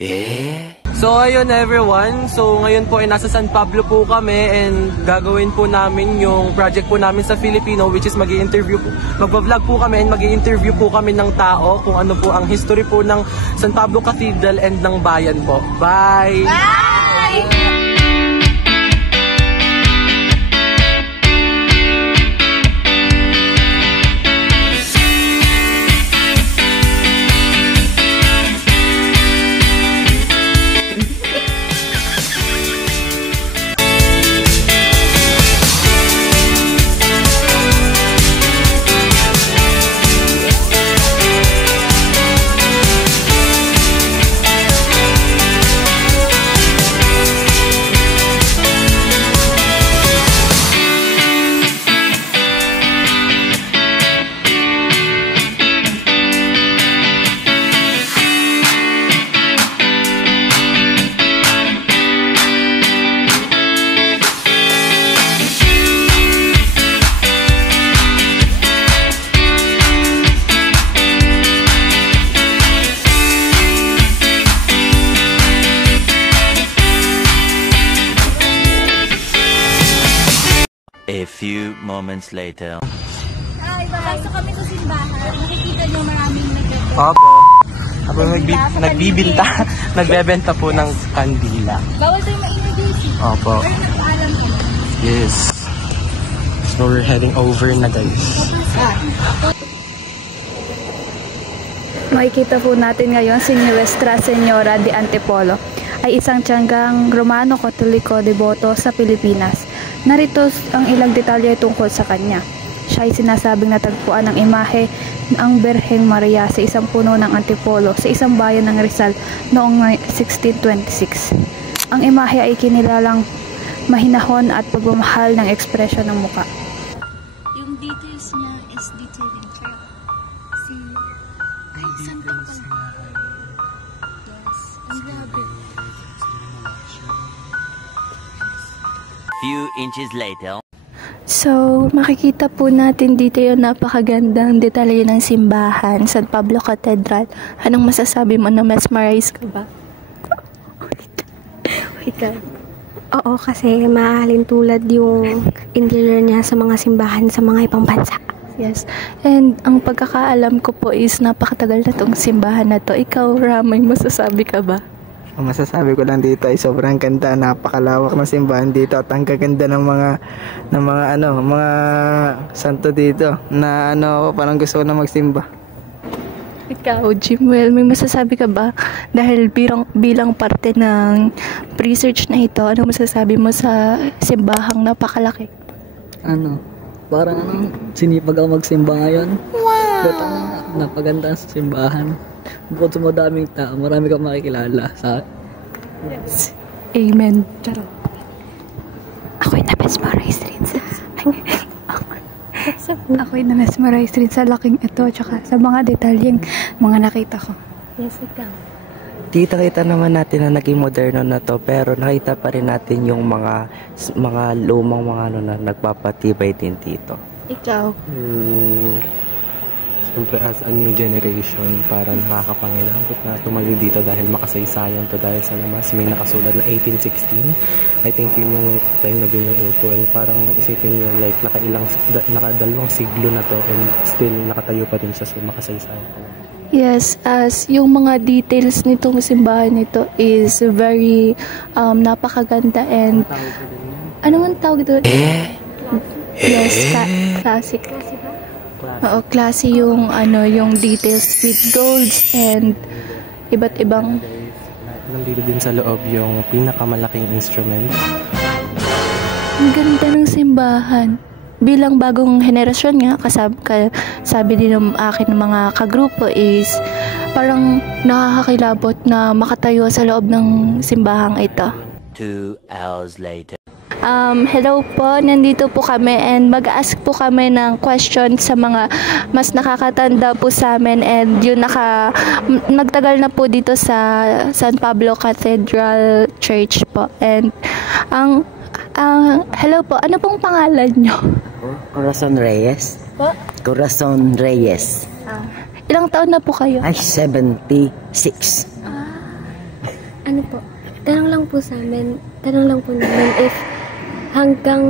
So ayun everyone, so ngayon po ay nasa San Pablo po kami and gagawin po namin yung project po namin sa Filipino, which is magva-vlog po kami and mag-i-interview po kami ng tao kung ano po ang history po ng San Pablo Cathedral and ng bayan po. Bye! Bye! A few moments later. Ay, papasok kami sa simbahan. Nakikita nyo maraming nagbebenta. Opo. Habang nagbibinta, nagbebenta po ng kandila. Bawal tayo ma-introduce. Opo. Pero nagpaalam ko. Yes. So we're heading over na guys. Makikita po natin ngayon si Nuestra Señora de Antipolo ay isang tiyanggang Romano-Katoliko deboto sa Pilipinas. Narito ang ilang detalye tungkol sa kanya. Siya ay sinasabing natagpuan ng imahe ng Birheng Maria sa isang puno ng Antipolo sa isang bayan ng Rizal noong 1626. Ang imahe ay kinilalang mahinahon at pagmamahal ng ekspresyon ng muka. Yung details niya is detailing siya. Kahit saan ka pa. Yes. Ang grabe. Few inches later. So, makikita po natin dito yung napakagandang detalye ng simbahan, San Pablo Cathedral. Anong masasabi mo, na mesmerize ka ba? Oo, kasi mahalin tulad yung interior niya sa mga simbahan sa mga ibang bansa. Yes. And ang pagkakaalam ko po is napakatagal na tong simbahan na to. Ikaw, Ramay, masasabi ka ba? Ang masasabi ko lang dito ay sobrang ganda, napakalawak na simbahan dito at ang gaganda ng mga santo dito na parang gusto ko na magsimba. Ikaw, Jimwell, may masasabi ka ba? Dahil bilang parte ng research na ito, ano masasabi mo sa simbahang napakalaki? Parang sinipag ako magsimba ngayon. Wow! But napaganda sa simbahan. Bukod sa madaming tao, marami kang makikilala sa... Yes. Amen. Charot. Ako'y na-mesmerize rin sa... Ako'y na-mesmerize rin sa laking ito tsaka sa mga detalyeng mga nakita ko. Yes, ikaw. Kita naman natin na naging moderno na to, pero nakita pa rin natin yung mga lumang mga na nagpapatibay din dito. Ikaw? Siyempre as a new generation, parang nakakapangilabot na tumayo dito dahil makasaysayan to, dahil sa lamas may nakasulat na 1816. I think yun yung time na binuuto, and parang isipin nyo like nakadalawang siglo na to and still nakatayo pa din siya, so makasaysayan pa. Yes, as yung mga details nitong simbahan nito is very napakaganda and ano man tawag doon? Yes, classic. Oo, classy yung yung details with golds and iba't ibang. Nandito din sa loob yung pinakamalaking instrument. Ang ganda ng simbahan. Bilang bagong henerasyon nga, sabi din ng akin mga kagrupo is parang nakakakilabot na makatayo sa loob ng simbahang ito. 2 hours later. Hello po, nandito po kami and mag-ask po kami ng question sa mga mas nakakatanda po sa amin and yung nagtagal na po dito sa San Pablo Cathedral Church po. And hello po, ano pong pangalan nyo? Corazon Reyes. Po? Corazon Reyes. Ilang taon na po kayo? Ay, 76. Ano po? Tanong lang po namin if hanggang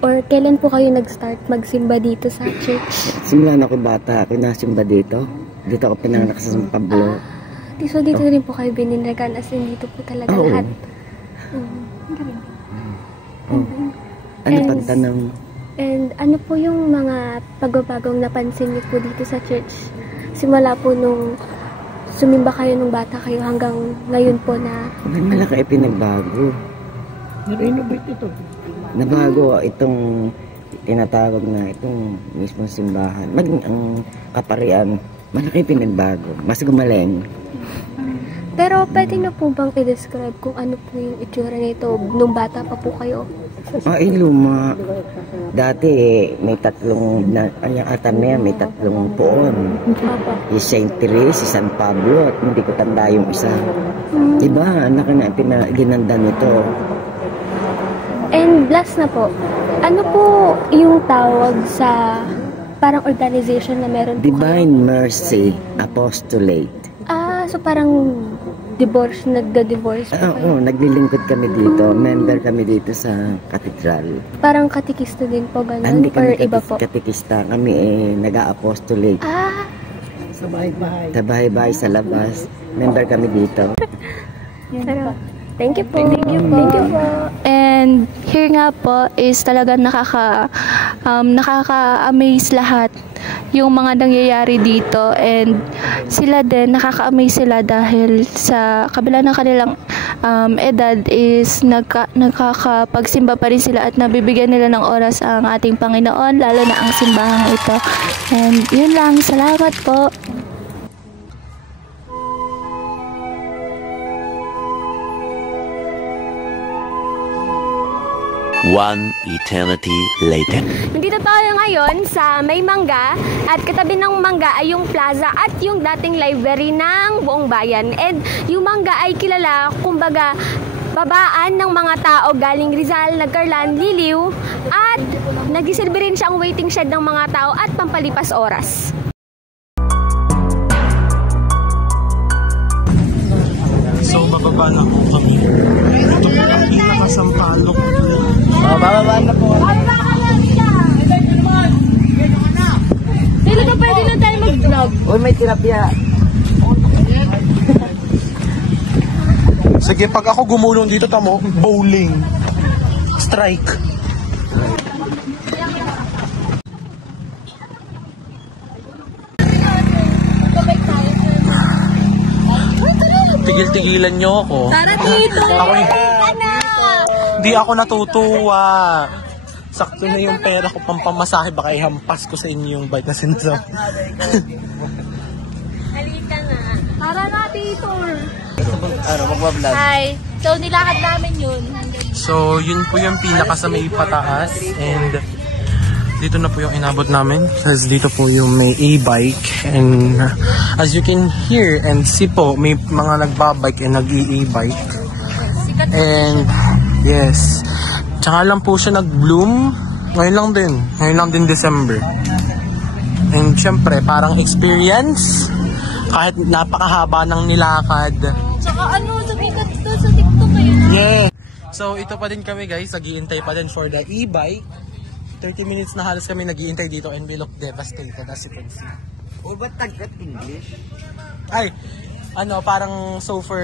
or kailan po kayo nag-start magsimba dito sa church? Simula na ako bata, ako nasimba dito. Dito ako pinanganak sa San Pablo. So dito rin po kayo bininragan as in dito po talaga Oo. lahat. Ano And- pang tanong? And ano po yung mga pagbabagong napansin niyo po dito sa church? Simula po nung sumimba kayo nung bata kayo hanggang ngayon po na May malaki pinagbago. Na-renovate ito. Nabago itong tinatawag na itong mismong simbahan. Maging ang kaparian, malaki pinagbago. Mas gumaling. pero pwede na po bang i-describe kung ano po yung itsura nito nung bata pa po kayo? Luma. Dati may tatlong, ang Atamea may tatlong poon. Si Saint Therese, si San Pablo, at hindi ko tanda yung isa. Diba, anak na ginanda nito. And last na po, ano po yung tawag sa parang organization na meron po kayo? Divine Mercy Apostolate. So parang nagda-divorce po kayo? Oo, naglilingkod kami dito. Member kami dito sa katedral. Parang katikista din po ganun? Hindi Or kami iba po? katikista. Kami nag-a-apostolate. Sa bahay-bahay. Sa bahay-bahay, sa labas. Member kami dito. Thank you po. Thank you po. And here nga po is talagang nakaka-amaze lahat yung mga nangyayari dito, and sila din nakaka-amaze sila dahil sa kabila ng kanilang edad is nakakapagsimba pa rin sila at nabibigyan nila ng oras ang ating Panginoon, lalo na ang simbahang ito. And yun lang, salamat po. One eternity later. Nandito tayo ngayon sa May Mangga at katabi ng Mangga ay yung plaza at yung dating library ng buong bayan. And yung Mangga ay kilala, kumbaga, babaan ng mga tao galing Rizal, Nagcarlan, Liliw at nagisilbi rin siyang waiting shed ng mga tao at pampalipas oras. So, bababa na po kami. Ito po ang pinakasampalok. Bababa na po. Dito ka pwede na tayo mag-vlog. Uy, may tilapia. Sige, pag ako gumulong dito, tamo, bowling. Strike. Tigil-tigilan nyo ako. Tara dito! Di ako natutuwa. Sakto na yung pera ko pampamasahe, baka ihampas ko sa inyo yung bike na sinasabi. Halika na. Tara na, Tito. Magbablog. Hi. So, nilakad namin yun. So, yun po yung pinaka sa may pataas, and dito na po yung inabot namin. Kasi dito po yung may e-bike, and as you can hear and see po, may mga nagbabike and nag-e-bike. And yes, tsaka lang po siya nag-bloom ngayon lang din December. And syempre parang experience kahit napakahaba ng nilakad. Tsaka sumikat to sa TikTok kayo. Yeah. So ito pa din kami guys, nag-iintay pa din for the e-bike. 30 minutes na halos kami nag-iintay dito, and we look devastated as you can see. Ba't tagkat English? Ay, parang super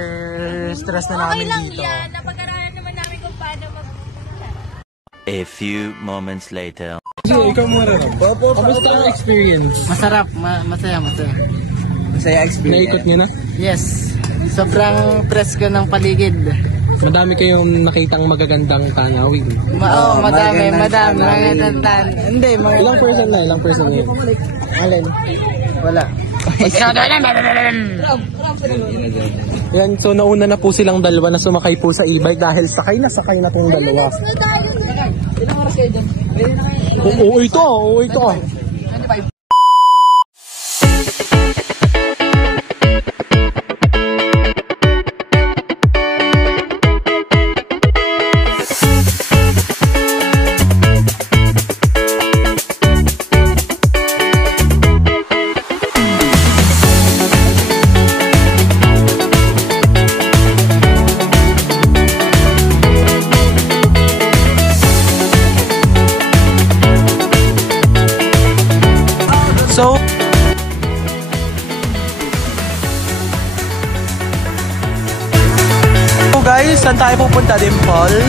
stress na namin dito. Yan, napag-aralan naman namin kung paano A few moments later. So, ikaw muna rin. Kamusta ang experience? Masarap, masaya. Masaya experience. Naikot nyo na? Yes. Sobrang presko ng paligid. Madami kayong nakitang magagandang tanawin. Madami. Hindi, Ilang person na? Alin? Wala. Yan, so nauna na po silang dalawa na sumakay po sa e-bike dahil sakay na tong dalawa. Oo, ito. saan tayo pupunta, Dimple?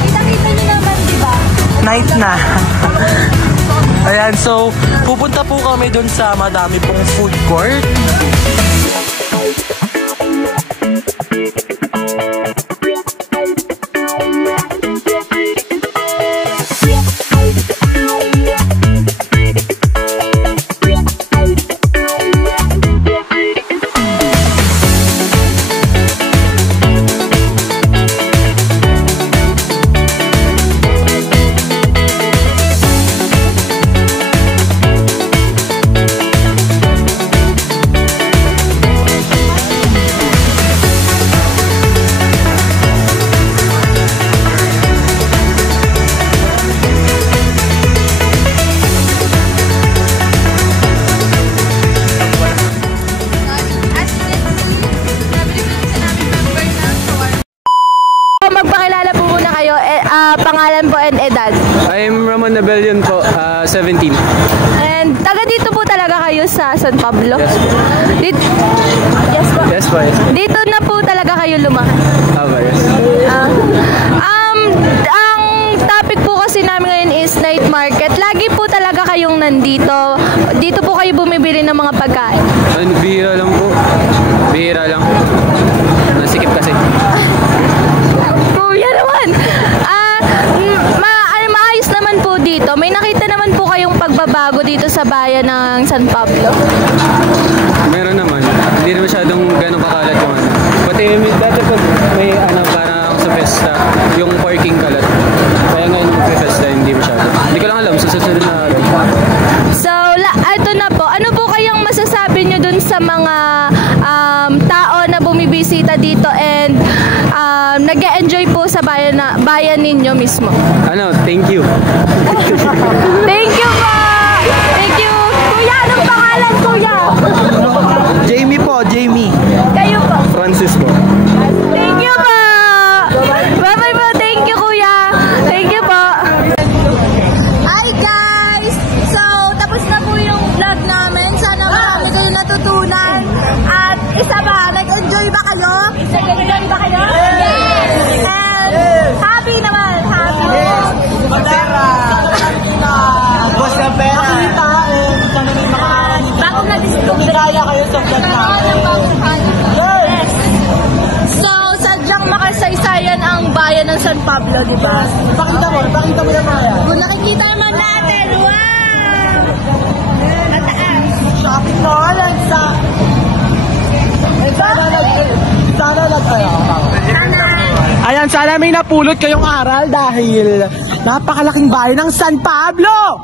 Kita-kita niyo naman, di ba? Night na. Ayan, so pupunta po kami dun sa madami pong food court. Magpakilala po muna kayo, pangalan po and edad. I'm Ramon Nabelion po, 17. And taga dito po talaga kayo sa San Pablo? Yes po. Yes po. Yes po, yes. Dito na po talaga kayo lumaki? Yes. Ang topic po kasi namin ngayon is night market. Lagi po talaga kayong nandito. Dito po kayo bumibili ng mga pagkain. Bihira lang po. Bihira lang. Nasikip kasi. Kuya naman. Maayos naman po dito. May nakita naman po kayong pagbabago dito sa bayan ng San Pablo. Meron naman. Hindi na masyadong ganong kakalat yung ano. Pati dati po may parang sa festa, yung parking kalat. Kaya ngayon mag-festa, hindi masyado. Hindi ko lang alam, susunod na. So, ito na po. Ano po kayang masasabi nyo dun sa mga tao na bumibisita dito and nag-e-enjoy po sa bayan ninyo mismo? Thank you. Thank you po! Thank you! Kuya, anong pangalan, kuya? Jamie po, Jamie. Kayo po? Francis po. Thank you po! Bye-bye po! Thank you, kuya! Thank you po! Hi guys! So, tapos na po yung vlog namin. Sana marami kayo natutunan. At isa ba, nag-enjoy ba kayo? Nag-enjoy ba kayo? Yes! And happy naman! Happy! Boss ng pera. Bagong na-discover. kayo sa vlog Yes! So, sadyang makasaysayan ang bayan ng San Pablo, di ba? Pakita mo yung mga. Kung nakikita naman natin, wow! Mataas! Shopping mall sa... Ayan, sana may napulot kayong aral dahil napakalaking bayan ng San Pablo!